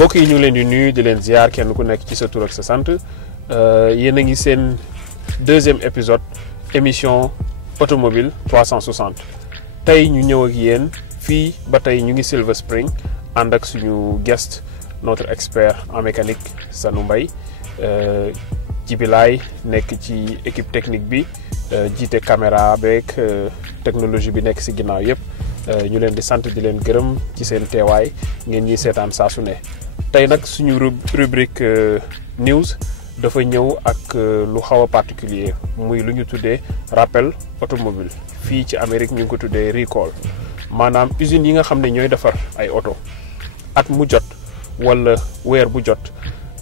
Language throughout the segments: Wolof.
mbokk yi ñu ngi leen di nuyu di leen ziar kenn ku nekk ci sa tur ak sa sant yéen a ngi seen deuxième épisode émission automobile 360 tey ñu ñëw ak yéen fii ba tey ñu ngi Silver Spring ànd ak suñu guest notre expert en mécanique Sanu Mbaye Jibilaay nekk ci équipe technique bi jiite caméra beeg technologie bi nekk si ginnaaw yëpp ñu leen di sant di leen gërëm ci seen teewaay ngeen ñuy seetaan saa su ne tey nag suñu rubrique news dafa ñëw ak lu xaw a particulier muy lu ñu tuddee rappel automobile fii ci Amérique ñu ngi ko tuddee recall maanaam usines yi nga xam ne ñooy defar ay oto at mu jot wala weer bu jot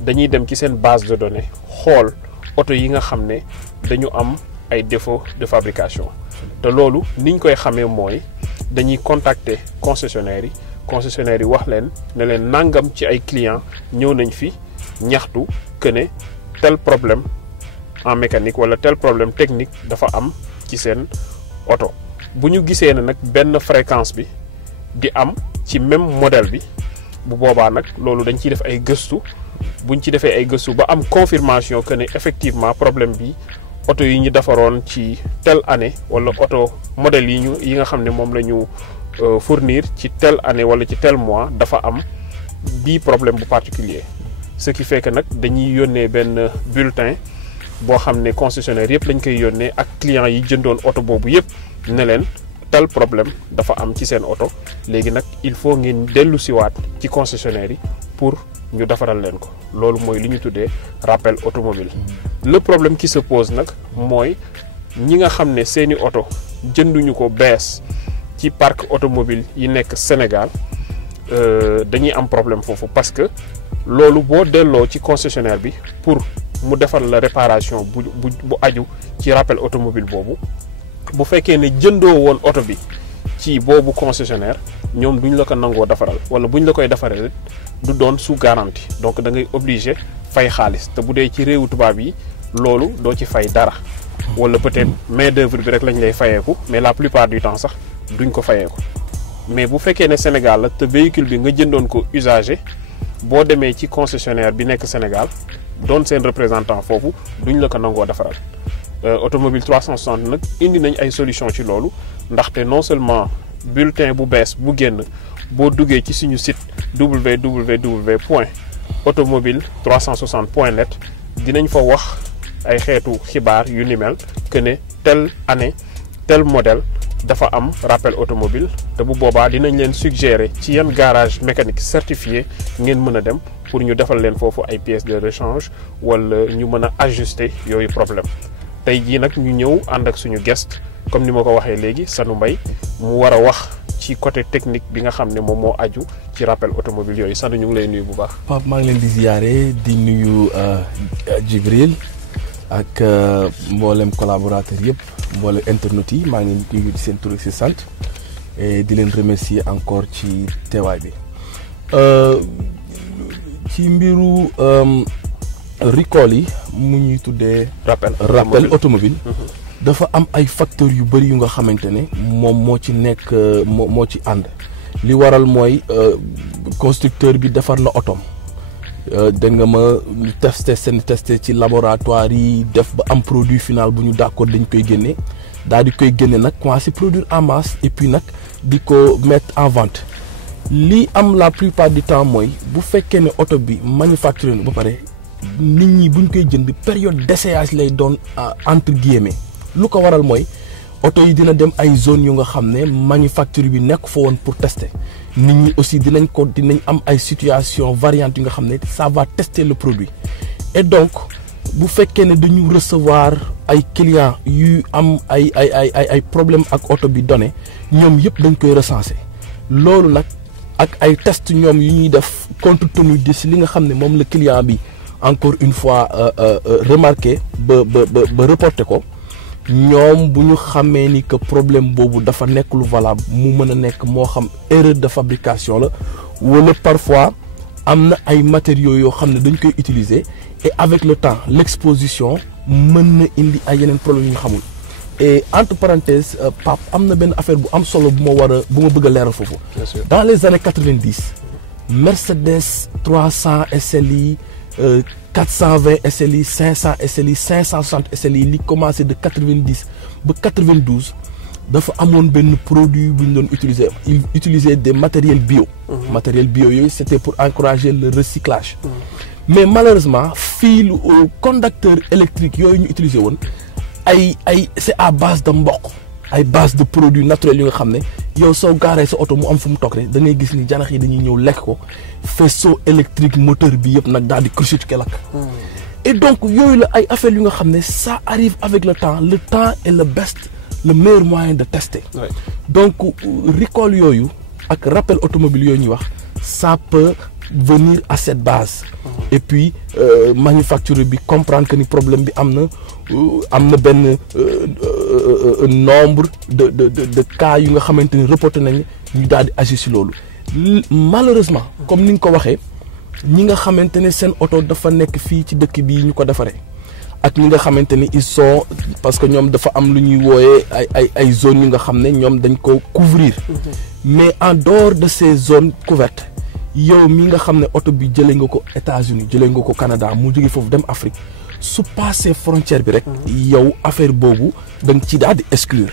dañuy dem ci seen base de données xool oto yi nga xam ne dañu am ay défauts de fabrication te loolu niñ koy xamee mooy dañuy contacter concessionnaires yi wax leen ne leen nangam ci ay clients ñëw nañ fi ñaxtu que ne tel problème en mécanique wala tel problème technique dafa am ci seen oto bu ñu gisee ne nag benn fréquence bi di am ci même modèle bi bu boobaa nag loolu dañ ciy def ay gëstu buñ ci defee ay gëstu ba am confirmation que ne effectivement problème bi oto yi ñu defaroon ci telle année wala oto modèle yi nga xam ne moom la ñu fournir ci telle année wala ci tel mois dafa am bii problème bu particulier ce qui fait que nag dañuy yónnee benn bulletin boo xam ne concessionnaire yëpp lañ koy yónnee ak clients yi jëndoon oto boobu yëpp ne leen tel problème dafa am ci seen oto léegi nag il faut ngeen dellu siwaat ci concessionnaire yi pour ñu defaral leen ko loolu mooy li ñu tuddee rappel automobile le problème qui se pose nag mooy ñi nga xam ne seeni oto jënduñu ko bees ci parc automobile yi nekk Sénégal dañuy am problème foofu parce que loolu boo delloo ci concessionnaire bi pour mu defar la réparation bu aju ci rappel automobile boobu bu fekkee ne jëndoo woon oto bi ci boobu concessionnaire ñoom duñ la ko nangoo defaral wala buñ la koy defaree du doon sous garantie donc da ngay obligé fay xaalis te bu dee ci réewu tubaab yi loolu doo ci fay dara wala peut-être main d'œuvre bi rek lañ lay fayeeku mais la plupart du temps sax duñ ko fayeeku mais bu fekkee ne Sénégal la te véhicule bi nga jëndoon ko usagé boo demee ci concessionnaire bi nekk Sénégal doon seen représentant foofu duñ la ko nangoo defaral automobile 360 nag indi nañ ay solution ci loolu ndaxte non seulement bulletin bu bees bu génn boo duggee ci suñu site www.automobile360.net dinañ fa wax ay xeetu xibaar yu ni mel que ne telle année tel modèle dafa am rappel automobile te bu boobaa dinañ leen suggérer ci yan garage mécanique certifié ngeen mën a dem pour ñu defal leen foofu ay pièces de rechange wala ñu mën a ajuster yooyu problème tey jii nag ñu ñëw ànd ak suñu guest comme ni ma ko waxee léegi Sanu Mbaye mu war a wax ci côté technique bi nga xam ne moom moo aju ci rappel automobile yooyu Sanu ñu ngi lay nuyu bu baax. Pape maa ngi leen di ziyaare di nuyu Jibril ak mboolem collaborateur yëpp mboolem internautes yi maa ngi leen di nuyu di seen tur ak seen sant et di leen remercier encore ci teewaay bi ci mbiru recall yi mu ñuy tuddee rappel automobile dafa am ay facteurs yu bëri yu nga xamante ne moom moo ci nekk moo ci ànd li waral mooy constructeur bi defar na otom dégg nga ma testé ci laboratoire yi def ba am produit final bu ñu d'accord dañ koy génne daal di koy génne nag commencé produire en masse et puis nag di ko mettre en vente li am la plupart du temps mooy bu fekkee ne oto bi manufacturé na ba pare nit ñi buñ koy jënd période d'essayage lay doon entre guillemets lu ko waral mooy oto yi dina dem ay zone yu nga xam ne manufacture bi nekk fa woon pour tester nit ñi aussi dinañ am ay situation variantes yu nga xam ne ça va tester le produit et donc bu fekkee ne dañu recevoir ay clients yu am ay problème ak oto bi donné ñoom yëpp dañ koy recenser loolu nag ak ay test ñoom yu ñuy def compte tenu de si li nga xam ne moom la client bi encore une fois remarqué ba reporté ko ñoom bu ñu xamee ni que problème boobu dafa nekk lu valable mu mën a nekk moo xam erreur de fabrication la wala parfois am na ay matériaux yoo xam ne dañ koy utiliser et avec le temps l'exposition mën na indi ay yeneen problème yu ñu xamul et entre parenthèses Pape am na benn affaire bu am solo bu ma bëgg a leeral foofu. Dans les années 90 Mercedes 300 SLI 420 SLI 500 SLI 560 SLI li commencé de 90 ba 92 dafa amoon benn produit bu ñu doon utiliser il utilisait des matériels bio. Matériels bio yooyu c'était pour encourager le recyclage. Mais malheureusement fil conducteur électrique yooyu ñu utiliser woon c'est à base de mboq ay base de produits naturels yu nga xam ne yow soo gaaree sa oto mu am fu mu toog rek da ngay gis ni janax yi dañuy ñëw lekk ko faisceau électrique moteur bi yëpp nag daal di crucifié lakk. Et donc yooyu la ay affaires yu nga xam ne ça arrive avec le temps est le meilleur moyen de tester. Ouais. Donc recall yooyu ak rappel automobile yooyu ñuy wax ça peut venir à cette base. Et puis manufacturer bi comprendre que ni problème bi am na benn nombre de cas yu nga xamante ni reporté nañ ñu daal di agir ci loolu. Malheureusement comme ni nga ko waxee ñi nga xamante ne seen oto dafa nekk fii ci dëkk bii ñu ko defaree ak ñi nga xamante ni ils sont parce que ñoom dafa am lu ñuy wooyee ay zones yu nga xam ne ñoom dañ ko couvrir. Mais en dehors de ces zones couvertes yow mi nga xam ne oto bi jëlee nga ko États-Unis jëlee nga ko Canada mu jóge foofu dem Afrique su passé frontière bi rek yow affaire boobu da nga ci daal di exclure.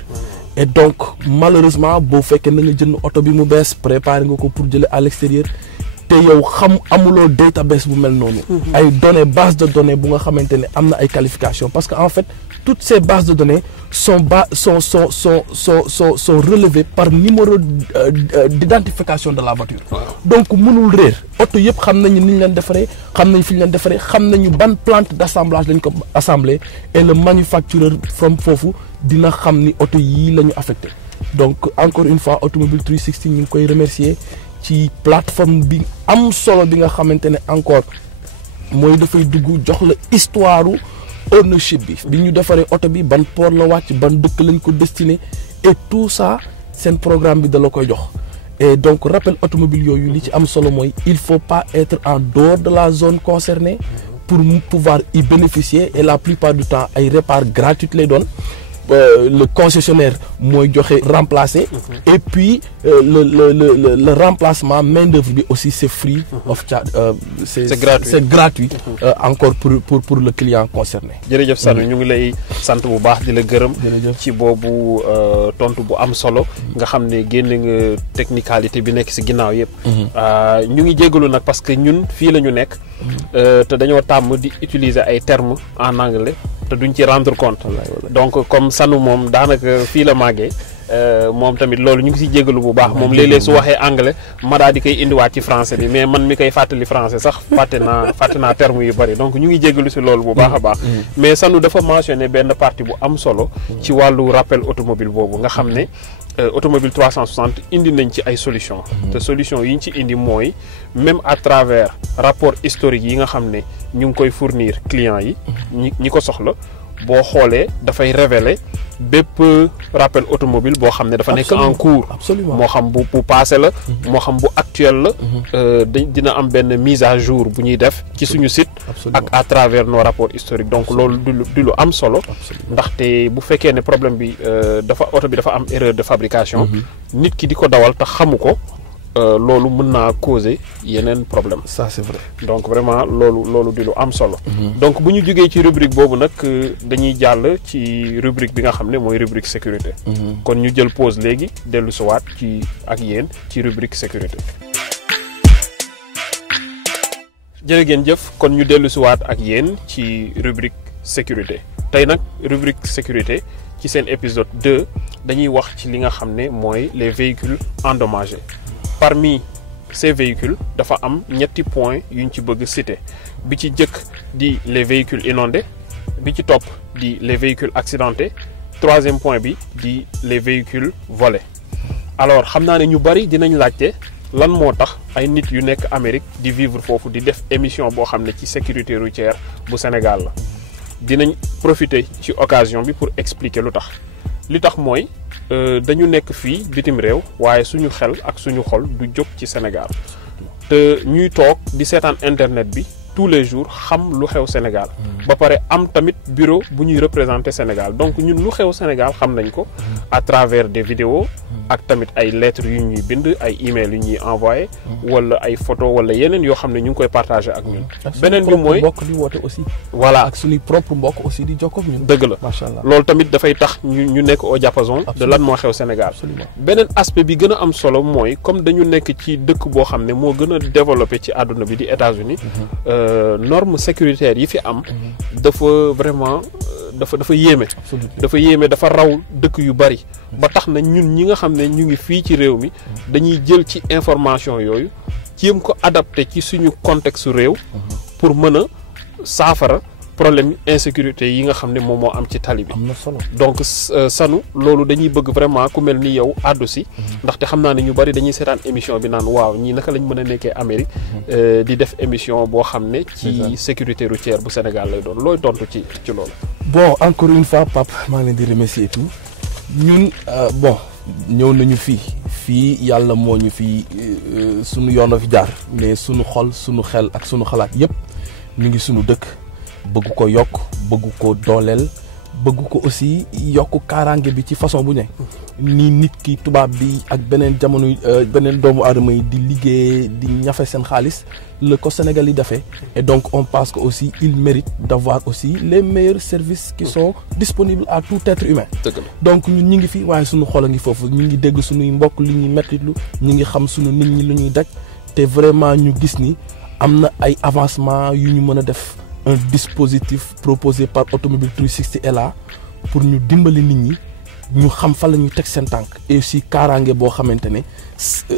Et donc malheureusement boo fekkee na nga jënd oto bi mu bees préparé nga ko pour jëlee à l'extérieur te yow amuloo database bu mel noonu. ay données base de données bu nga xamante ne am na ay qualifications parce que en fait toutes ces bases de données sont relevées par numéro d'identification de la voiture. Donc mënul réer oto yëpp xam nañu ni ñu leen defaree xam nañu fi ñu leen defaree xam nañu ban plante d'assemblage lañ ko assemblé et le manufactureur from foofu dina xam ni oto yii la ñu affecté. Donc encore une fois Automobile 360 ñu ngi koy remercier ci plateforme bi am solo bi nga xamante ne encore mooy dafay dugg jox la histoire ownership bi ñu defaree oto bi ban port la wàcc ban dëkk lañ ko destiné et tout ça seen programme bi da la koy jox. Et donc rappel automobile yooyu li ci am solo mooy il faut pas être en dehors de la zone concernée pour pouvoir y bénéficier et la plupart du temps ay répar gratuit lay doon. Le concessionnaire mooy joxe remplacer et puis le remplacement main d'œuvre bi aussi c'est free of charge c'est gratuit encore pour le client concerné. Jërëjëf Sanu ñu ngi lay sant bu baax di la gërëm ci boobu tontu bu am solo nga xam ne génn nga technicalité bi nekk ci ginnaaw yëpp. ñu ngi jégalu nag parce que ñun fii la ñu nekk te dañoo tàmm di utiliser ay termes en anglais te duñ ci rendre compte. Donc comme Sanu moom daanaka fii la màggee moom tamit loolu ñu ngi si jégalu bu baax moom léeg-léeg su waxee anglais ma daal di koy indiwaat ci français bi mais man mi koy fàttali français sax fàtte naa terme yu bari donc ñu ngi jégalu si loolu bu baax a baax. Mais Sanu dafa mentionné benn partie bu am solo ci wàllu rappel automobile boobu nga xam ne Automobile 360 indi nañ ci ay solutions. te solutions yi ñu ci indi mooy même à travers rapport historique yi nga xam ne ñu ngi koy fournir clients yi ñi ko soxla boo xoolee dafay révéler bépp rappel automobile boo xam ne dafa nekk en cours. Moo xam bu passé la moo xam bu actuel la dina am benn mise à jour bu ñuy def ci suñu site ak à travers nos rapports historiques. Donc loolu du lu am solo ndaxte bu fekkee ne problème bi oto bi dafa am erreur de fabrication nit ki di ko dawal te xamu ko loolu mën naa causer yeneen problème. Ça c'est vrai. Donc vraiment loolu di lu am solo. Donc bu ñu jógee ci rubrique boobu nag dañuy jàll ci rubrique bi nga xam ne mooy rubrique sécurité. Kon ñu jël pause léegi dellu siwaat ci ak yéen ci rubrique sécurité. jërë ngeen jëf kon ñu dellu siwaat ak yéen ci rubrique sécurité tey nag rubrique sécurité ci seen épisode 2 dañuy wax ci li nga xam ne mooy les véhicules endommagés. Parmi ces véhicules dafa am ñetti points yuñ ci bëgg citer bi ci jëkk di les véhicules inondés bi ci topp di les véhicules accidentés troisième point bi di les véhicules volés. Alors xam naa ne ñu bari dinañ laajte lan moo tax ay nit yu nekk Amérique di vivre foofu di def émission boo xam ne ci sécurité routière bu Sénégal la dinañ profiter ci occasion bi pour expliquer lu tax. Li tax mooy dañu nekk fii bitim réew waaye suñu xel ak suñu xol du jóg ci Sénégal te ñuy toog di seetaan internet bi tous les jours xam lu xew Sénégal ba pare am tamit bureau bu ñuy représenter Sénégal donc ñun lu xew Sénégal xam nañ ko à travers des vidéos ak tamit ay lettres yu ñuy bind ay email yu ñuy envoyé wala ay photo wala yeneen yoo xam ne ñu ngi koy partagé ak ñun. beneen bi mooy mbokk di woote aussi. voilà ak suñuy propre mbokk aussi di jokkoo ak ñun. dëgg la macha allah loolu tamit dafay tax ñu nekk au diapason de lan moo xew Sénégal. beneen aspect bi gën a am solo mooy comme dañu nekk ci dëkk boo xam ne moo gën a développé ci àdduna bi di États-Unis normes sécuritaires yi fi am dafa vraiment dafa yéeme. dafa yéeme dafa raw dëkk yu bari ba tax na ñun ñi nga xam ne ñu ngi fii ci réew mi dañuy jël ci information yooyu jéem ko adapté ci suñu contexte réew pour mën a saafara problème insécurité yi nga xam ne moom moo am ci tali bi. am na solo donc Sanu loolu dañuy bëgg vraiment ku mel ni yow àddu si ndaxte xam naa ne ñu bari dañuy seetaan émission bi naan waaw ñii naka lañ mën a nekkee Amérique di def émission boo xam ne ci sécurité routière bu Sénégal lay doon looy tontu ci loolu. bon encore une fois Pape maa ngi leen di remercier tout ñun bon ñëw nañu fii yàlla moo ñu fii sunu yoon la fi jaar mais sunu xol sunu xel ak sunu xalaat yépp ñu ngi sunu dëkk. bëgg ko yokk bëgg ko dooleel bëgg ko aussi yokk kaaraange bi ci façon bu ne ni nit ki tubaab bi ak beneen jamono beneen doomu aadama yi di liggéey di ñafe seen xaalis le ko Sénégal yi defee et donc on pense que aussi il mérite d'avoir aussi les meilleurs services qui sont disponibles à tout être humain. donc ñun ñi ngi fi waaye suñu xol a ngi foofu ñu ngi dégg suñuy mbokk li ñuy mettitlu ñu ngi xam suñu nit ñi lu ñuy daj te vraiment ñu gis ni am na ay avancement yu ñu mën a def. Un dispositif proposé par Automobile 360 est là pour ñu dimbali nit ñi ñu xam fa la ñuy teg seen tànk et aussi kaaraange boo xamante ne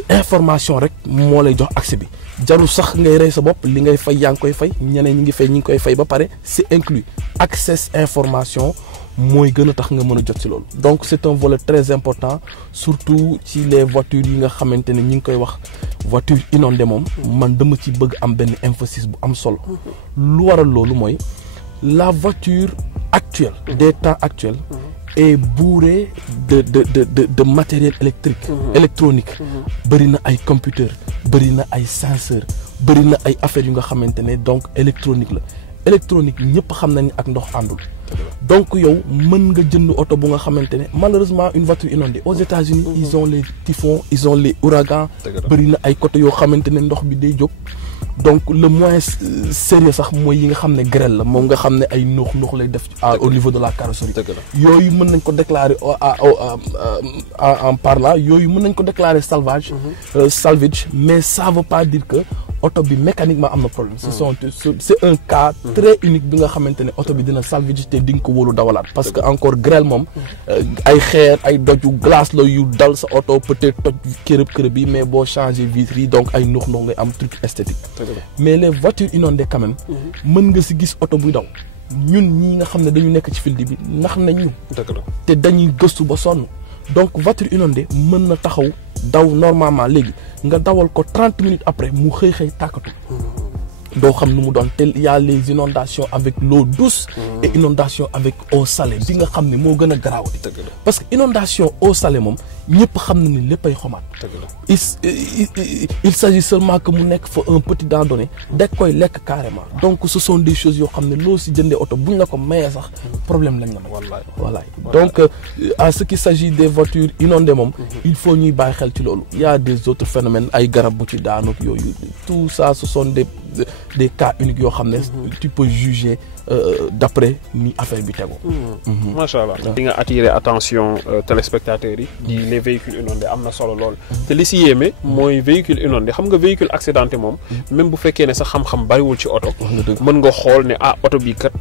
information rek moo lay jox accès bi jarul sax ngay rey sa bopp li ngay fay yaa ngi koy fay ñeneen ñi ngi fay ñi ngi koy fay ba pare c'est inclus accès information mooy gën a tax nga mën a jot ci loolu donc c'est un volet très important surtout ci les voitures yi nga xamante ne ñi ngi koy wax voiture inondée moom man dama ci bëgg am benn emphasis bu am solo lu waral loolu mooy la voiture actuelle des temps actuels est bourrée de matériel électronique bëri na ay computer bëri na ay senseur bëri na ay affaires yu nga xamante ne donc électronique la électronique ñëpp xam nañ ak ndox àndul donc yow mën nga jënd oto bu nga xamante ne malheureusement une voiture inondée aux États-Unis ils ont les typhons ils ont les ouragans bëri na ay côté yoo xamante ne ndox bi day jóg donc le moins sérieux sax mooy yi nga xam ne grêle la moom nga xam ne ay nuux lay def au niveau de la carrosserie yooyu mën nañ ko déclarer en parlant yooyu mën nañ ko déclarer salvage mais ça veut pas dire que oto bi mécaniquement am na problème c'est un cas très unique bi nga xamante ne oto bi dina salvage te di nga ko wóolu dawalaat parce que encore grêle moom ay xeer ay doju glace la yu dal sa oto peut-être toj kërëb bi mais boo changer vitre yi donc ay nuux ngay am truc esthétique mais les voitures inondées quand même mën nga si gis oto buy daw ñun ñi nga xam ne dañu nekk ci field bi nax nañ ñu te dañuy gëstu ba sonn donc voiture inondée mën na taxaw daw normalement léegi nga dawal ko 30 minutes après mu xëy tàkkatu doo xam nu mu doon te y a les inondations avec l'eau douce et inondations avec eau salée bi nga xam ne moo gën a garaaw parce que inondation eau salée moom ñëpp xam na ni léppay xomaat il s'agit seulement que mu nekk fa un petit dent donné da koy lekk carrément donc ce sont des choses yoo xam ne loo si jëndee oto buñ la ko mayee sax problème lañ la wallaay donc à ce qui s'agit des voitures inondées moom il faut ñuy bàyyi xel ci loolu il y a des autres phénomènes ay garab bu ci daanu yooyu tout ça ce sont des cas uniques yoo xam ne tu peux juger d'après ni affaire bi tegu. macha allah. di nga attirer attention téléspectateurs yi. di les véhicules inondés am na solo lool. te li si yéeme mooy véhicule inondé xam nga véhicule accidenté moom. même bu fekkee ne sa xam-xam bariwul ci oto. mën nga xool ne oto bi kat.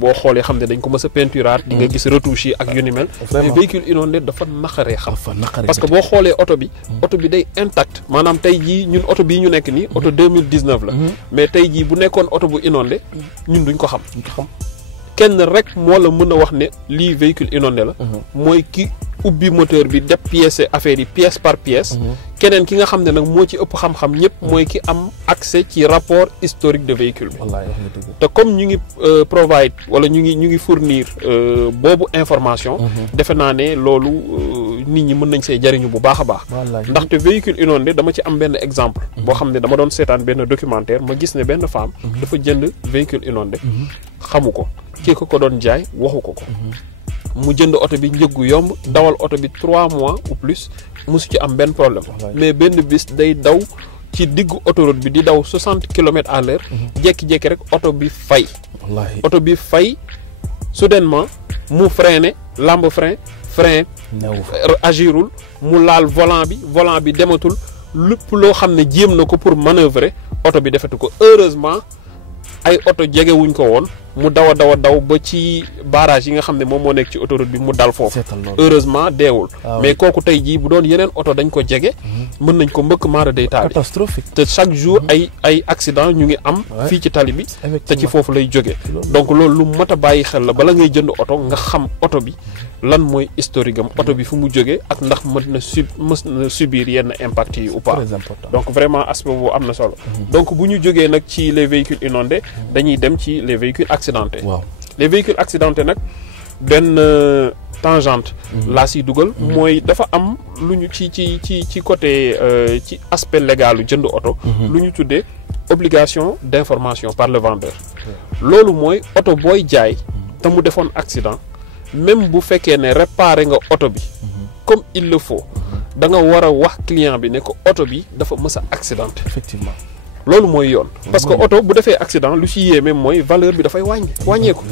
boo xoolee xam ne dañ ko mës a peinturaat di nga gis retouche yi ak yu ni mel mais véhicule inondé dafa naqaree xam parce que boo xoolee oto bi day intact maanaam tey jii ñun oto bii ñu nekk nii oto 2019 la mais tey jii bu nekkoon oto bu inondé ñun duñ ko xam kenn rek moo la mën a wax ne lii véhicule inondé la mooy ki ubbi moteur bi def pièce affaire yi pièce par pièce keneen ki nga xam ne nag moo ci ëpp xam-xam ñëpp mooy ki am accès ci rapport historique de véhicule bi te comme ñu ngi provide wala ñu ngi fournir boobu information defe naa ne loolu nit ñi mën nañ see jariñu bu baax a baax ndaxte véhicule inondé dama ci am benn exemple boo xam ne dama doon seetaan benn documentaire ma gis ne benn femme dafa jënd véhicule inondé xamu ko kii ko doon jaay waxu ko mu jënd oto bi njëggu yomb dawal oto bi 3 mois ou plus musu ci am benn problème mais benn bis day daw ci diggu autoroute bi di daw 60 kilomètres à l'heure jékki-jékki rek oto bi fay oto bi fay soudainement mu freiné lamb frein agirul mu laal volant bi dematul lépp loo xam ne jéem na ko pour manœuvrer oto bi defatu ko heureusement ay oto jegewuñ ko woon mu daw ba ci barrage yi nga xam ne moom moo nekk ci autoroute bi mu dal foofu heureusement deewul mais kooku tey jii bu doon yeneen oto dañ ko jege mën nañ ko mbëkk maara day taal catastrophique te chaque jour ay accident ñu ngi am fii ci tali bi te ci foofu lay jóge donc loolu lu mat a bàyyi xel la bala ngay jënd oto nga xam oto bi lan mooy historique am oto bi fu mu jógee ak ndax mës na subir yenn impact yi ou pas donc vraiment aspect boobu am na solo donc bu ñu jógee nag ci les véhicules inondés dañuy dem ci les véhicules accidentés les véhicules accidentés nag benn tangente laa siy dugal mooy dafa am lu ñu ci côté ci aspect légal jënd oto lu ñu tuddee obligation d'information par le vendeur loolu mooy oto booy jaay te mu defoon accident même bu fekkee ne réparé nga oto bi comme il le faut da nga war a wax client bi ne ko oto bi dafa mës a accidenté effectivement loolu mooy yoon parce que oto bu defee accident lu ci yéeme mooy valeur bi dafay wàññeeku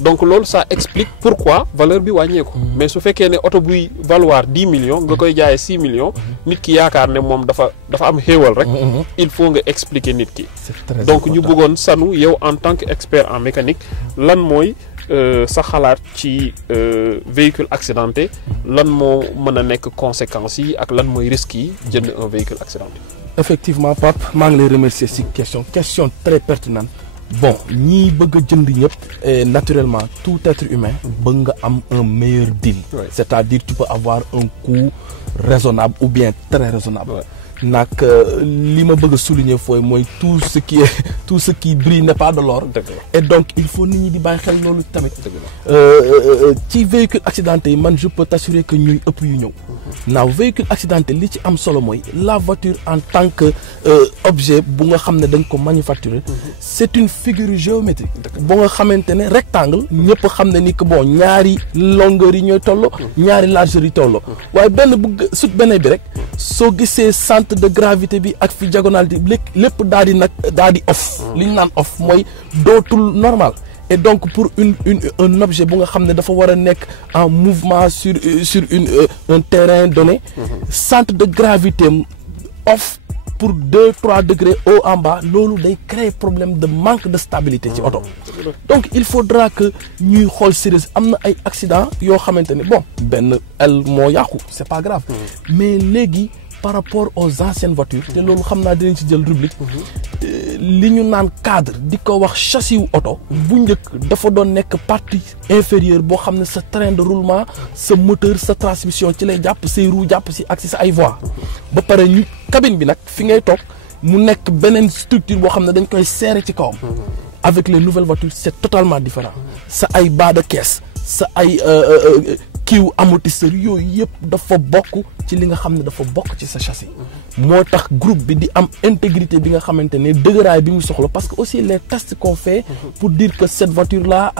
donc loolu ça explique pourquoi valeur bi wàññeeku mais su fekkee ne oto buy valoir 10 millions nga koy jaayee 6 millions nit ki yaakaar ne moom dafa am xéewal rek il faut nga expliquer nit ki donc ñu bëggoon Sanu yow en tant que expert en mécanique lan mooy sa xalaat ci véhicule accidenté lan moo mën a nekk conséquences yi ak lan mooy risques yi jënd un véhicule accidenté effectivement Pape maa ngi lay remercier ci question très pertinente bon ñii bëgg a jënd ñëpp et naturellement tout être humain bëgg nga am un meilleur deal c'est-à-dire tu peux avoir un coût raisonnable ou bien très raisonnable nag li ma bëgg a souligner fooy mooy tout ce qui brille n'est pas de l'or et donc il faut nit ñi di bàyyi xel loolu tamit ci véhicule accidenté yi man je peux t'assurer que ñuy ëpp yu ñëw naaw véhicule accidenté li ci am solo mooy la voiture en tant que objet bu nga xam ne dañ ko manufacturer c'est une figure géométrique bu nga xamante ne rectangle ñëpp xam ne ni que bon ñaari longueur yi ñooy tolloo ñaari largeur yi tolloo waaye benn bu sut benn bi rek soo gisee centre de gravité bi ak fi diagonalité bi lépp daal di off li ñu naan off mooy dootul normal et donc pour un objet bu nga xam ne dafa war a nekk en mouvement sur un terrain donné centre de gravité off pour 2-3 degrés haut en bas loolu day créer problème de manque de stabilité ci oto donc il faudra que ñuy xool sérieux am na ay accident yoo xamante ne bon benn el moo yàqu c'est pas grave mais léegi par rapport aux anciennes voitures te loolu xam naa dinañ ci jël rubrique li ñu naan cadre di ko wax châssis wu oto bu njëkk dafa doon nekk partie inférieure boo xam ne sa train de roulement sa moteur sa transmission ci lay jàpp say roues jàpp si ak si sa ay voies ba pare ñu cabine bi nag fi ngay toog mu nekk beneen structure boo xam ne dañ koy serrer ci kawam avec les nouvelles voitures c'est totalement différent sa ay bas de caisse sa ay kiiw amortisseur yooyu yëpp dafa bokk ci li nga xam ne dafa bokk ci sa châssis moo tax groupe bi di am intégrité bi nga xamante ne dëgëraay bi mu soxla parce que aussi les tests qu'on fait pour dire que cette voiture là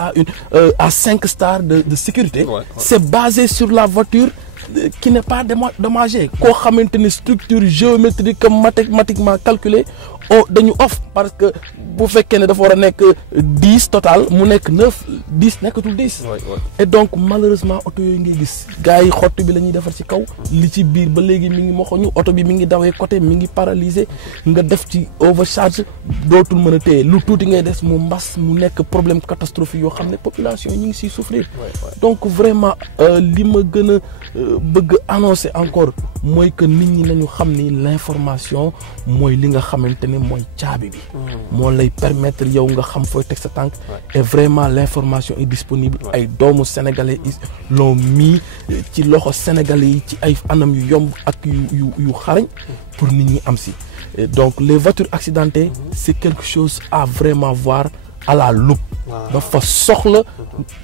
a 5 stars de sécurité c'est basé sur la voiture qui n'est pas dommagée koo xamante ne structure géométrique mathématiquement calculée dañu off parce que bu fekkee ne dafa war a nekk 10 total mu nekk 9 10 nekkatul 10 et donc malheureusement oto yooyu ngay gis gars yi xottu bi la ñuy defar ci kaw li ci biir ba léegi mi ngi moxoñu oto bi mi ngi dawee côté mi ngi paralysé nga def ci overcharge dootul mën a téye lu tuuti ngay des mu mbas mu nekk problème catastrophique yoo xam ne population yi ñu ngi siy souffrir donc vraiment li ma gën a bëgg annoncer encore mooy que nit ñi nañu xam ni l'information mooy li nga xamante ne mooy caabi bi moo lay permettre yow nga xam fooy teg sa tànk et vraiment l'information est disponible ay doomu sénégalais l'ont mis ci loxo sénégalais yi ci ay anam yu yomb ak yu xarañ pour nit ñi am si donc les voitures accidentées c'est quelque chose à vraiment voir à la loupe dafa soxla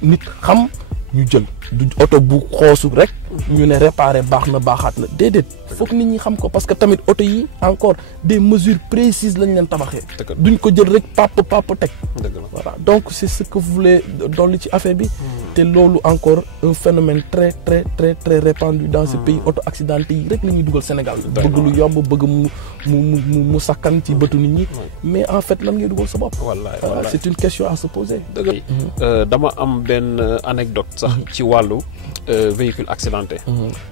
nit xam ñu jël du oto bu xoosu rek ñu ne réparer baax na baaxaat na déedéet foog nit ñi xam ko parce que tamit oto yi encore des mesures précises lañ leen tabaxee duñ ko jël rek pap teg voilà donc c'est ce que vous voulez dolli ci affaire bi te loolu encore un phénomène très très très très répandu dans ce pays auto accidenté yi rek la ñuy dugal Sénégal bëgg lu yomb bëgg mu sakkan ci bëtu nit ñi mais en fait lan ngay dugal sa bopp c'est une question à se poser dama am benn anecdote sax ci wàllu véhicule accidenté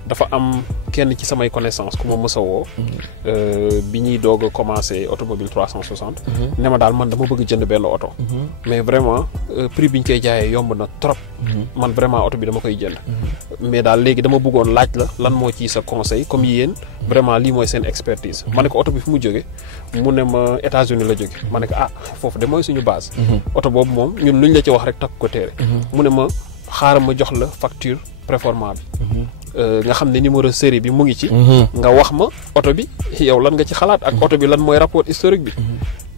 dafa am kenn ci samay connaissance ku ma mës a woo bi ñuy doog a commencé automobile 360 ne ma daal man dama bëgg jënd benn oto mais vraiment prix bi ñu koy jaayee yomb na trop man vraiment oto bi dama koy jënd mais daal léegi dama bëggoon laaj la lan moo ci sa conseil comme yéen vraiment lii mooy seen expertise ma ne ko oto bi fu mu jóge mu ne ma États-Unis la jóge ma ne ko foofu de mooy suñu base oto boobu moom ñun luñ la ci wax rek takk ko téere mu ne ma xaaral ma jox la facture préformat bi nga xam ne numéro série bi mu ngi ci nga wax ma oto bi yow lan nga ci xalaat ak oto bi lan mooy rapport historique bi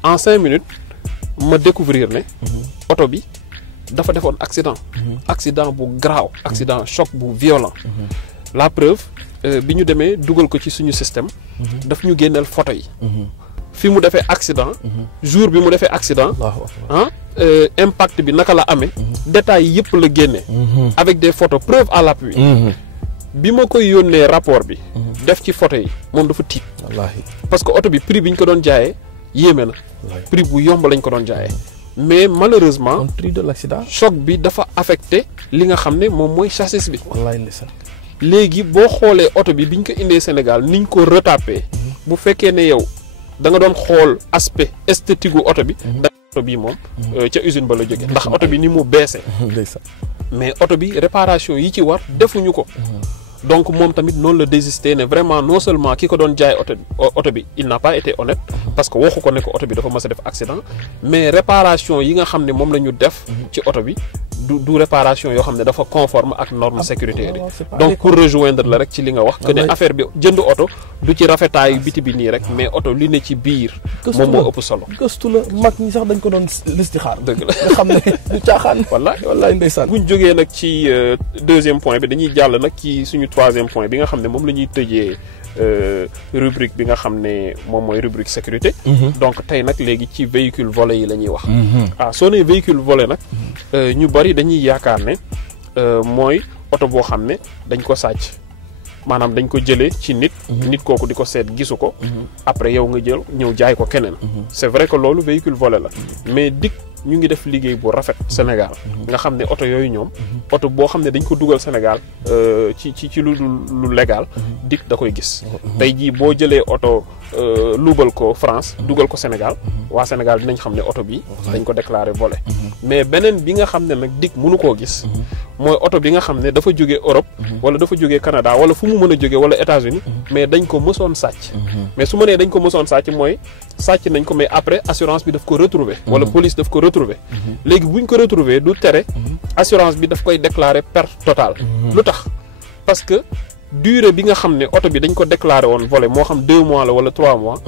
en 5 minutes ma découvrir ne oto bi dafa defoon accident bu grave accident choc bu violent la preuve bi ñu demee dugal ko ci suñu système daf ñu génneel photo yi fi mu defee accident jour bi mu defee accident impact bi naka la amee détails yëpp la génne avec des photos preuve à l'appui bi ma koy yónnee rapport bi def ci photo yi moom dafa tiit wallaahi parce que oto bi prix bi ñu ko doon jaayee yéeme na prix bu yomb lañ ko doon jaayee mais malheureusement prix de l'accident choc bi dafa affecté li nga xam ne moom mooy châssis bi wallaahi ndeysaan léegi boo xoolee oto bi biñ ko indee Sénégal niñ ko retapé bu fekkee ne yow da nga doon xool aspect esthétique gu oto bi da oto bii moom ca usine ba la jóge ndax oto bi ni mu beesee mais oto bi réparation yi ci war defuñu ko donc moom tamit noonu la désisté ne vraiment non seulement ki ko doon jaay oto bi il n'a pas été honnête parce que waxu ko ne ko oto bi dafa mës a def accident mais réparation yi nga xam ne moom la ñu def ci oto bi du réparation yoo xam ne dafa conforme ak normes sécuritaires yi donc pour rejoindre la rek ci li nga wax que ne affaire bi jënd oto du ci rafetaayu biti bi nii rek mais oto li ne ci biir moom moo ëpp solo gëstu la mag ñi sax dañ ko doon listixaar dëgg la nga xam ne du caaxaan wallaay ndeysaan buñ jógee nag ci deuxième point bi dañuy jàll nag ci suñu troisième point bi nga xam ne moom la ñuy tëjee rubrique bi nga xam ne moom mooy rubrique sécurité donc tey nag léegi ci véhicule volé yi la ñuy wax soo nee véhicule volé nag ñu bari dañuy yaakaar ne mooy oto boo xam ne dañ ko sàcc maanaam dañ ko jëlee ci nit kooku di ko seet gisu ko après yow nga jël ñëw jaay ko keneen c'est vrai que loolu véhicule volé la mais DIC ñu ngi def liggéey bu rafet Sénégal nga xam ne oto yooyu ñoom oto boo xam ne dañ ko dugal Sénégal ci lu légal DIC da koy gis tey jii boo jëlee oto luubal ko France dugal ko Sénégal waa Sénégal dinañ xam ne oto bi dañ ko déclaré volé mais beneen bi nga xam ne nag DIC mënu koo gis mooy oto bi nga xam ne dafa jógee Europe wala dafa jógee Canada wala fu mu mën a jógee wala États-Unis mais dañ ko mësoon sàcc mais su ma nee dañ ko mësoon sàcc mooy sàcc nañ ko mais après assurance bi daf ko retrouver wala police daf ko retrouver léegi buñ ko retrouver du tere assurance bi daf koy déclarer perte totale lu tax parce que durée bi nga xam ne oto bi dañ ko déclaré woon volé moo xam 2 mois la wala 3 mois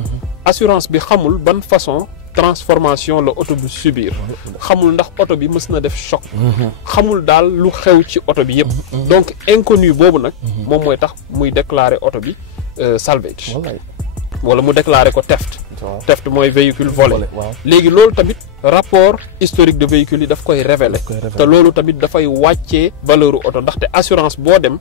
assurance bi xamul ban façon transformation la oto bi subir xamul ndax oto bi mës na def choc xamul daal lu xew ci oto bi yëpp donc inconnu boobu nag moom mooy tax muy déclarer oto bi salvage wala mu déclarer ko theft mooy véhicule volé léegi loolu tamit rapport historique de véhicule yi daf koy révéler te loolu tamit dafay wàccee valeur u oto ndaxte assurance boo dem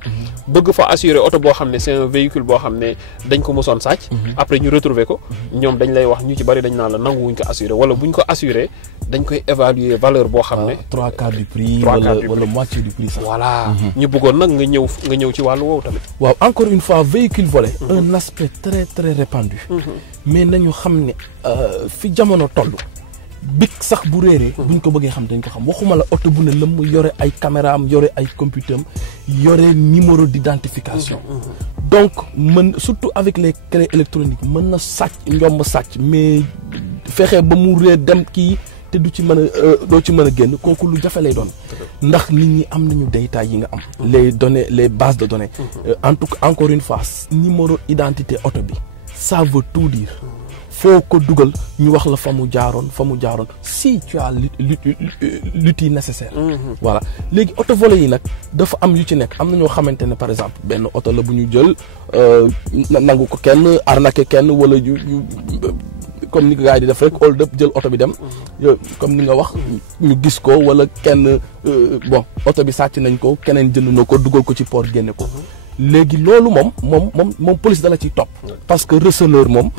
bëgg fa assurer oto boo xam ne c'est un véhicule boo xam ne dañ ko mosoon sàcc après ñu retrouver ko ñoom dañ lay wax ñu ci bari dañ naan la nanguwuñ ko assurer wala buñ ko assurer dañ koy évaluer valeur boo xam ne 3/4 du prix wala moitié du prix sax voilà ñu bëggoon nag nga ñëw ci wàllu woowu tamit waaw encore une fois véhicule volé un aspect très très répandu mais nañu xam ne fi jamono toll big sax bu réeree buñ ko bëggee xam dañ ko xam waxuma la oto bu ne la mu yore ay caméra am yore ay computer am yore numéro d'identification donc surtout avec les clés électroniques mën na sàcc njomb sàcc mais fexe ba mu réer dem kii te du ci mën a doo ci mën a génn kooku lu jafe lay doon ndax nit ñi am nañu data yi nga am les données les bases de données en tout cas encore une fois numéro identité oto bi ça veut tout dire. Faut ko dugal ñu wax la fa mu jaaroon si tu as l'outil nécessaire. Voilà léegi auto volé yi nag dafa am yu ci nekk am na ñoo xamante ne par exemple benn auto la bu ñu jël nangu ko kenn arnaqué kenn wala comme ni ko gars yi di def rek hold up jël auto bi dem. comme ni nga wax ñu gis ko wala kenn bon auto bi sàcc nañ ko keneen jënd na ko dugal ko ci port génne ko. léegi loolu moom police dala ciy topp parce que receleur moom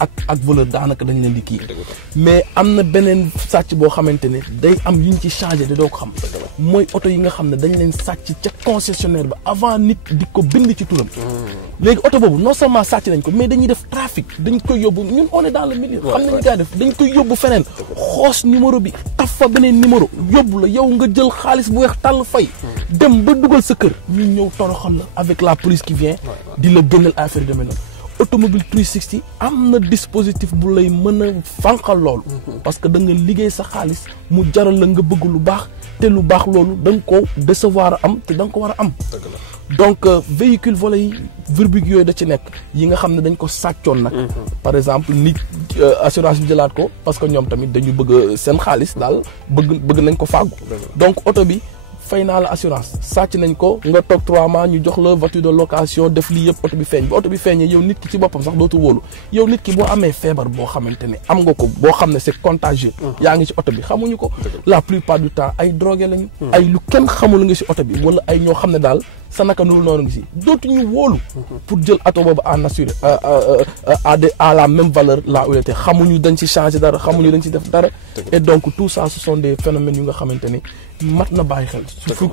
ak voleur daanaka dañ leen di kii mais am na beneen sàcc boo xamante ne day am yu ñu ci changé da doo ko xam mooy oto yi nga xam ne dañ leen sàcc ca concessionnaire ba avant nit di ko bind ci turam léegi oto boobu non seulement sàcc nañ ko mais dañuy def trafic dañ koy yóbbu ñun on est dans le milieu xam nañu kaa def dañ koy yóbbu feneen xoos numéro bi taf fa beneen numéro yóbbu la yow nga jël xaalis bu weex tàll fay dem ba dugal sa kër ñu ñëw toroxal la avec la police qui vient di la gënal affaire de maintenant automobile 360 am na dispositif bu lay mën a fànqal loolu parce que da nga liggéey sa xaalis mu jaral la nga bëgg lu baax te lu baax loolu da nga ko décevoir am te da nga ko war a am donc véhicule volé yi verbique yooyu da ci nekk yi nga xam ne dañ ko sàccoon nag par exemple nit assurance bi jëlaat ko parce que ñoom tamit dañu bëgg seen xaalis daal bëgg nañ ko fàggu donc oto bi fay naa la assurance sàcc nañ ko nga toog 3 mois ñu jox la voiture de location def lii yëpp oto bi feeñ ba oto bi feeñee yow nit ki ci boppam sax dootu wóolu yow nit ki boo amee feebar boo xamante ne am nga ko boo xam ne c'est contagieux yaa ngi ci oto bi xamuñu ko la plupart du temps ay drogué lañu ay lu kenn xamul nga ci oto bi wala ay ñoo xam ne daal sa naka nuru noonu ngi si dootuñu wóolu pour jël oto boobu en assuré à la même valeur là où il était xamuñu dañ ci changer dara xamuñu dañ ci def dara et donc tout ça ce sont des phénomènes yu nga xamante ne mat na bàyyi xel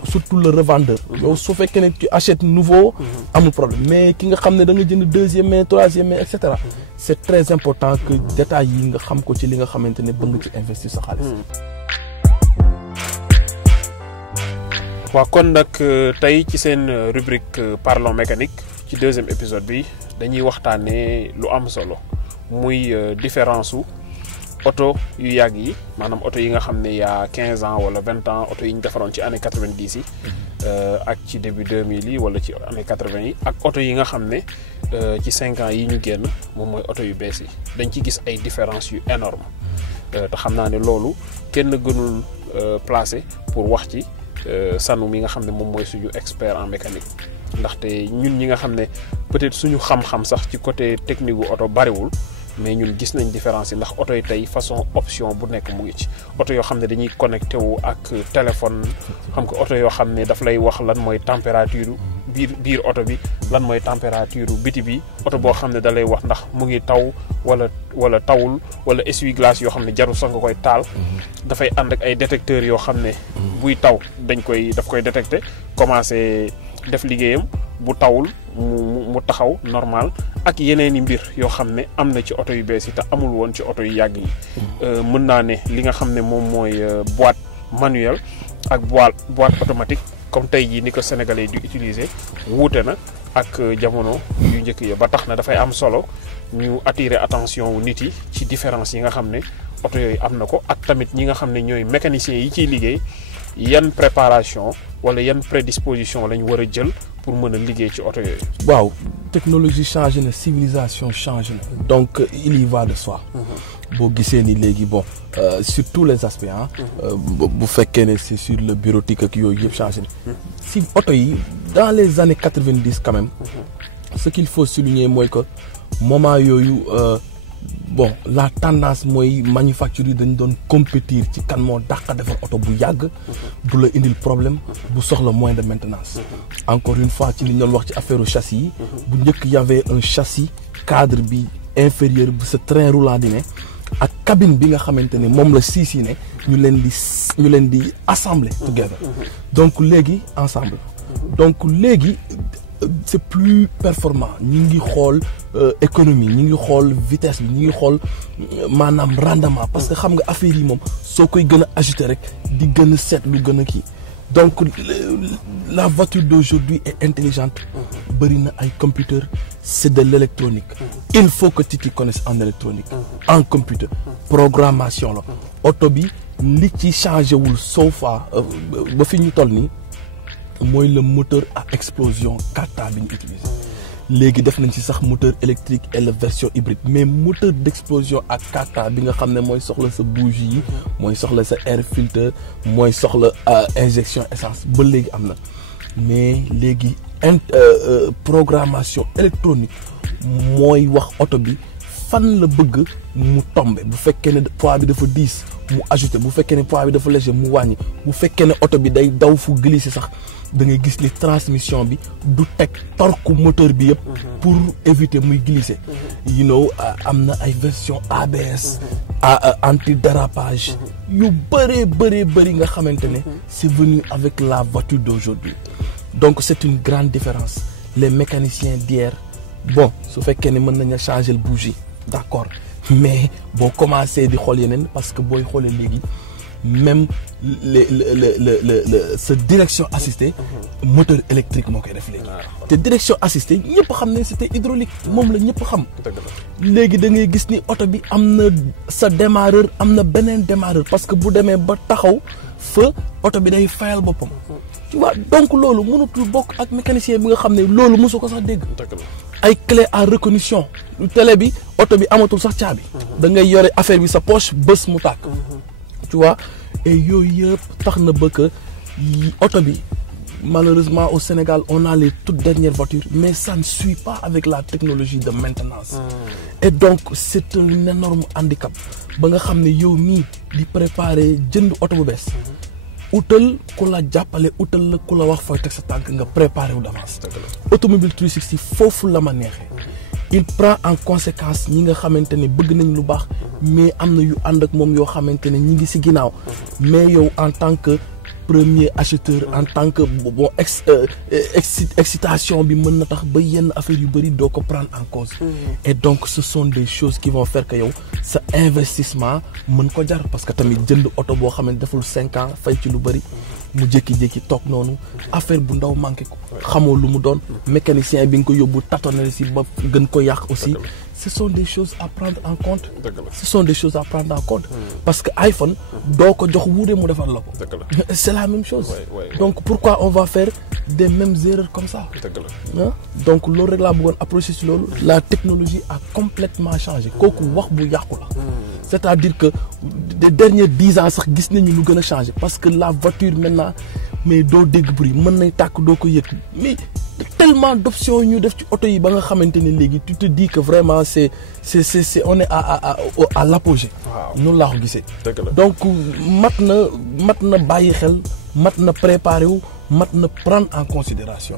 surtout le revendeur yow su fekkee ne tu achètes nouveau amul problème mais ki nga xam ne da nga jënd 2e main 3e main et cetera c'est très important que détails yi nga xam ko ci li nga xamante ne bëgg nga ci investir sa xaalis waaw kon nag tey ci seen rubrique parlons mécanique ci 2e épisode bi dañuy waxtaanee lu am solo muy différence su oto yu yàgg yi maanaam oto yi nga xam ne y'a 15 ans wala 20 ans oto yi ñu defaroon ci année 90 yi ak ci début 2000 yi wala ci année 80 yi ak oto yi nga xam ne ci 5 ans yi ñu génn moom mooy oto yu bees yi dañ ci gis ay différences yu énormes te xam naa ne loolu kenn gënul placé pour wax ci Sanu mi nga xam ne moom mooy suñu expert en mécanique ndaxte ñun ñi nga xam ne peut-être suñu xam-xam sax ci côté technique gu oto bariwul mais ñun gis nañ différence yi ndax oto yi tey façon option bu nekk mu ngi ci oto yoo xam ne dañuy connecté wu ak téléphone xam nga oto yoo xam ne daf lay wax lan mooy température biir oto bi lan mooy température biti bi oto boo xam ne da lay wax ndax mu ngi taw wala tawul wala essuie-glace yoo xam ne jarul sax nga koy taal dafay ànd ak ay détecteurs yoo xam ne buy taw daf koy détecté commencé def liggéeyam bu tawul mu taxaw normal ak yeneeni mbir yoo xam ne am na ci oto yu bees yi te amul woon ci oto yu yàgg yi mën naa ne li nga xam ne moom mooy boîte manuelle ak boîte automatique comme tey jii ni ko sénégalais di utiliser wuute na ak jamono yu njëkk ya ba tax na dafay am solo ñu attirer attention wu nit yi ci différence yi nga xam ne oto yooyu am na ko ak tamit ñi nga xam ne ñooy mécaniciens yi ciy liggéey yan préparation wala yan prédisposition lañ war a jël pour mën a liggéey ci oto yooyu. waaw technologie changé na civilisation changé na donc il y va de soi. boo gisee ni léegi bon sur tous les aspects bu fekkee ne c'est sur le bureautique ak yooyu yëpp changé na si oto yi dans les années 90 quand même ce qu'il faut souligner mooy que moment yooyu bon la tendance mooy manufacture yi dañ doon compétir ci kan moo dàq defar oto bu yàgg du la indil problème bu soxla moins de maintenance encore une fois ci li ñu doon wax ci affaire u châssis yi bu njëkk y avait un châssis cadre bi inférieur bu sa train roulant di ne ak cabine bi nga xamante ne moom la siis yi ne ñu leen di assembler together donc léegi ensemble donc léegi c'est plus performant ñi ngi xool économie ñi ngi xool vitesse bi ñi ngi xool maanaam rendement parce que xam nga affaire yi moom soo koy gën a ajouter rek di gën a seet lu gën a kii donc la voiture d'aujourd'hui est intelligente bëri na ay computer c'est de l'électronique il faut que tu t'y connaisses en électronique en computer programmation la oto bi li ci changé wul so far ba fi ñu toll nii mooy le moteur à explosion 4A bi ñu utilisé léegi def nañ ci sax moteur électrique et la version hybride mais moteur d'explosion ak kata bi nga xam ne mooy soxla sa bougie yi mooy soxla sa air filter mooy soxla injection essence ba léegi am na mais léegi programmation électronique mooy wax oto bi fan la bëgg mu tombe bu fekkee ne poids bi dafa diis mu ajouté bu fekkee ne poids bi dafa léger mu wàññi bu fekkee ne oto bi day daw fu glissé sax da ngay gis ni transmission bi du teg torque moteur bi yëpp pour éviter muy glisser you know am na ay version ABS anti dérapage yu bëri nga xamante ne c'est venu avec la voiture d'aujourd'hui donc c'est une grande différence les mécaniciens d'hier bon su fekkee ne mën nañu changer le bougie d'accord mais boo commencé di xool yeneen parce que booy xoolee léegi même sa direction assistée moteur électrique moo koy def léegi te direction assistée ñëpp xam ne c'était hydraulique moom la ñëpp xam léegi da ngay gis ni oto bi am na sa démarreur am na beneen démarreur parce que bu demee ba taxaw fa oto bi day fayal boppam tu vois donc loolu mënatul bokk ak mécanicien bi nga xam ne loolu mosu ko sax dégg ay clé à reconnaissance télé bi oto bi amatul sax caabi da ngay yore affaire bi sa poche bés mu tàkk tu vois et yooyu yëpp tax na ba que oto bi malheureusement au Sénégal on a les toutes dernières voitures mais ça ne suit pas avec la technologie de maintenance et donc c'est un énorme handicap ba nga xam ne yow mii di préparer jënd oto bu bees utal ku la jàppale utal la ku la wax fooy teg sa tànk nga préparé wu d'avance Automobile 360 foofu la ma neexee il prend en conséquence ñi nga xamante ne bëgg nañ lu baax mais am na yu ànd ak moom yoo xamante ne ñi ngi ci ginnaaw mais yow en tant que premier acheteur en tant que bon excitation bi mën na tax ba yenn affaire yu bëri doo ko prendre en cause et donc ce sont des choses qui vont faire que yow sa investissement mën ko jar parce que tamit jënd oto boo xam ne deful 5 ans fay ci lu bëri mu jékki-jékki toog noonu affaire bu ndaw manqué ko xamoo lu mu doon mécanicien bi nga ko yóbbu tâtonner si ba gën ko yàq aussi ce sont des choses à prendre en compte parce que iPhone doo ko jox wuure mu defar la ko c'est la même chose donc pourquoi on va faire des mêmes erreurs comme ça donc loolu rek laa bëggoon approcher si loolu la technologie a complètement changé kooku wax bu yàqu la c'est-à-dire que des derniers 10 ans sax gis nañu lu gën a changé parce que la voiture maintenant mais doo dégg bruit mën nay tàkk doo ko yëg mais tellement d'options ñu def ci oto yi ba nga xamante ne léegi tu te dis que vraiment c'est on est à l'apogée noonu laa ko gisee donc mat na bàyyi xel mat na préparer wu mat na prendre en considération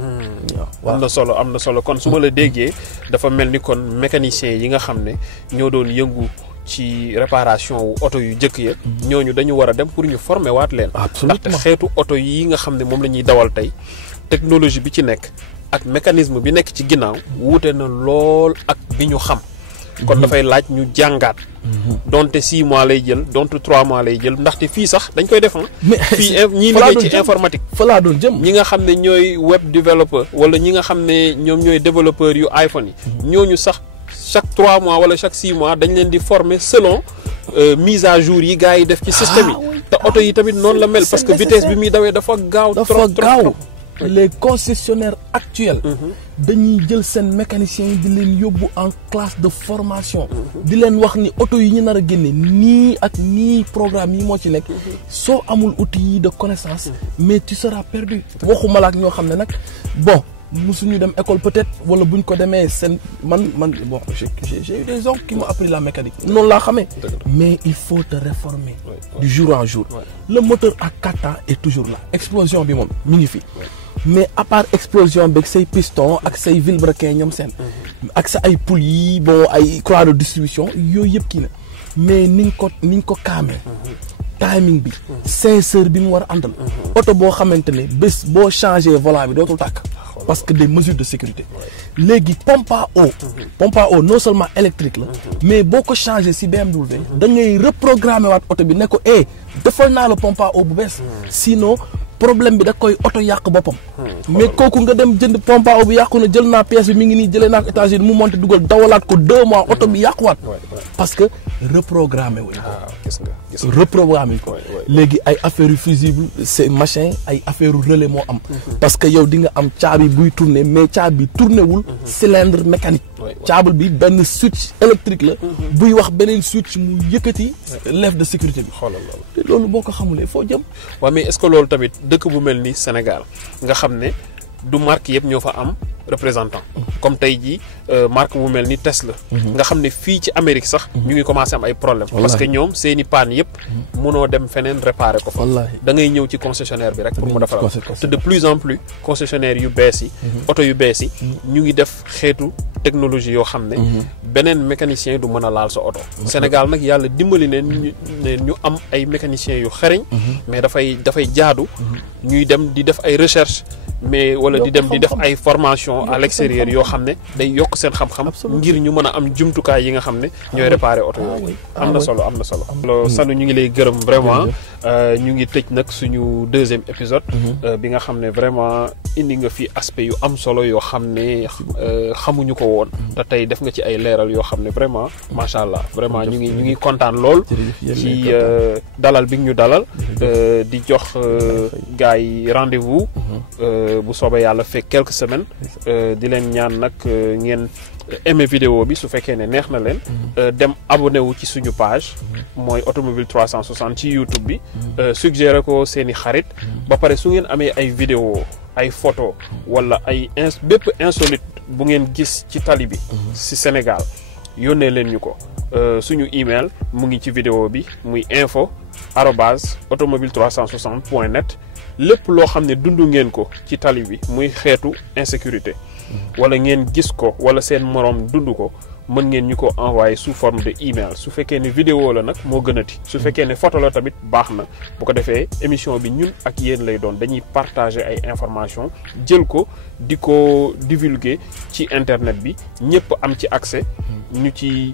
am na solo kon su ma la déggee dafa mel ni kon mécanicien yi nga xam ne ñoo doon yëngu ci réparation wu oto yu jëkk ya ñooñu dañu war a dem pour ñu former waat leen ndaxte xeetu oto yi nga xam ne moom la ñuy dawal tey technologie bi ci nekk ak mécanisme bi nekk ci ginnaaw wuute na lool ak bi ñu xam kon dafay laaj ñu jàngaat donte 6 mois lay jël donte 3 mois lay jël ndaxte fii sax dañ koy def fii ñii liggéey ci informatique fa laa doon jëm ñi nga xam ne ñooy web développeur wala ñi nga xam ne ñoom ñooy développeur yu iPhone yi ñooñu sax chaque 3 mois wala chaque 6 mois dañ leen di former selon mise à jour yi gars yi def ci système yi te oto yi tamit noonu la mel parce que vitesse bi muy dawee dafa gaaw trop les concessionnaires actuels dañuy jël seen mécaniciens yi di leen yóbbu en classe de formation di leen wax ni oto yi ñu nar a génne nii ak nii programme yi moo ci nekk soo amul outil yi de connaissance mais tu seras perdu waxuma la ak ñoo xam ne nag bon musuñu dem école peut-être wala buñ ko demee seen man bon j'ai eu des oncles qui m'ont appris la mécanique noonu laa xamee mais il faut te réformer du jour en jour le moteur à 4 ans est toujours là explosion bi moom mi ngi fi mais à part explosion beeg say piston ak say vilebrequin ñoom seen ak sa ay poules yi bon ay croix de distribution yooyu yëpp kii na mais niñ ko kaamee timing bi senseur bi mu war a àndal oto boo xamante ne bés boo changé volant bi dootul tàkk parce que des mesures de sécurité léegi pompe à eau non seulement électrique la mais boo ko changé si BMW da ngay reprogrammer waat oto bi ne ko defal naa la pompe à eau bu bees sinon problème bi da koy oto yàq boppam mais kooku nga dem jënd pompe à eau bi yàqu na jël naa pièce bi mi ngi nii jëlee naa ko États-Unis mu monté dugal dawalaat ko 2 mois oto bi yàquwaat parce que reprogrammer wuñ ko gis nga reprogrammer ko léegi ay affaires yu fusible c'est machin ay affaires yu relais moo am parce que yow di nga am caabi buy tourner mais caabi bi tourné wul cylindre mécanique caabi bi benn switch électrique la buy wax beneen switch mu yëkkati lèvre de sécurité bi xoolal loolu boo ko xamulee foo jëm waaw mais est-ce que loolu tamit dëkk bu mel ni Sénégal nga xam ne du marque yëpp ñoo fa am représentant comme tey jii marque bu mel ni Tesla nga xam ne fii ci Amérique sax ñu ngi commencé am ay problème parce que ñoom seeni panne yëpp mënoo dem feneen réparer ko fa da ngay ñëw ci concessionnaire bi rek pour mu defaral te de plus en plus concessionnaire yu bees yi oto yu bees yi ñu ngi def xeetu technologie yoo xam ne beneen mécanicien du mën a laal sa oto Sénégal nag yàlla dimbali ne ñu am ay mécaniciens yu xereñ mais dafay jaadu ñuy dem di def ay recherche mais wala di dem di def ay formation à l'extérieur yoo xam ne day yokk seen xam-xam ngir ñu mën a am jumtukaay yi nga xam ne ñooy réparer oto yooyu am na solo loolu Sanu ñu ngi lay gërëm vraiment ñu ngi tëj nag suñu deuxième épisode bi nga xam ne vraiment indi nga fi aspect yu am solo yoo xam ne xamuñu ko woon te tey def nga ci ay leeral yoo xam ne vraiment macha allah vraiment ñu ngi kontaan lool ci dalal bi ñu dalal di jox gars yi rendez-vous bu soobee yàlla fekk quelques semaines di leen ñaan nag ngeen aimé vidéo bi su fekkee ne neex na leen dem abonné wu ci suñu page mooy Automobile 360 ci YouTube bi suggéré ko seeni xarit ba pare su ngeen amee ay vidéo ay photo wala ay bépp insolite bu ngeen gis ci tali bi ci Sénégal yónnee leen ñu ko suñu email mu ngi ci vidéo bi muy info@automobile360.net lépp loo xam ne dund ngeen ko ci tali bi muy xeetu insécurité wala ngeen gis ko wala seen moroom dund ko mën ngeen ñu ko envoyer sous forme de email su fekkee ne vidéo la nag moo gënati su fekkee ne photo la tamit baax na bu ko defee émission bi ñun ak yéen lay doon dañuy partager ay information jël ko di ko divulguer ci internet bi ñëpp am ci accès ñu ci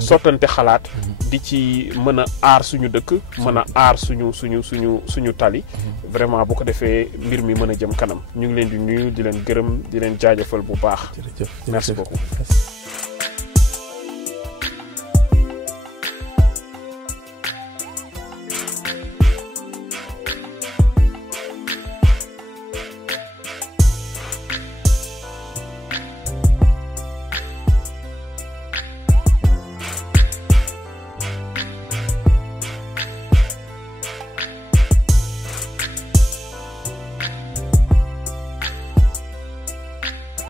sottante xalaat di ci mën a aar suñu dëkk mën a aar suñu tali vraiment bu ko defee mbir mi mën a jëm kanam ñu ngi leen di nuyu di leen gërëm di leen jaajëfal bu baax merci beaucoup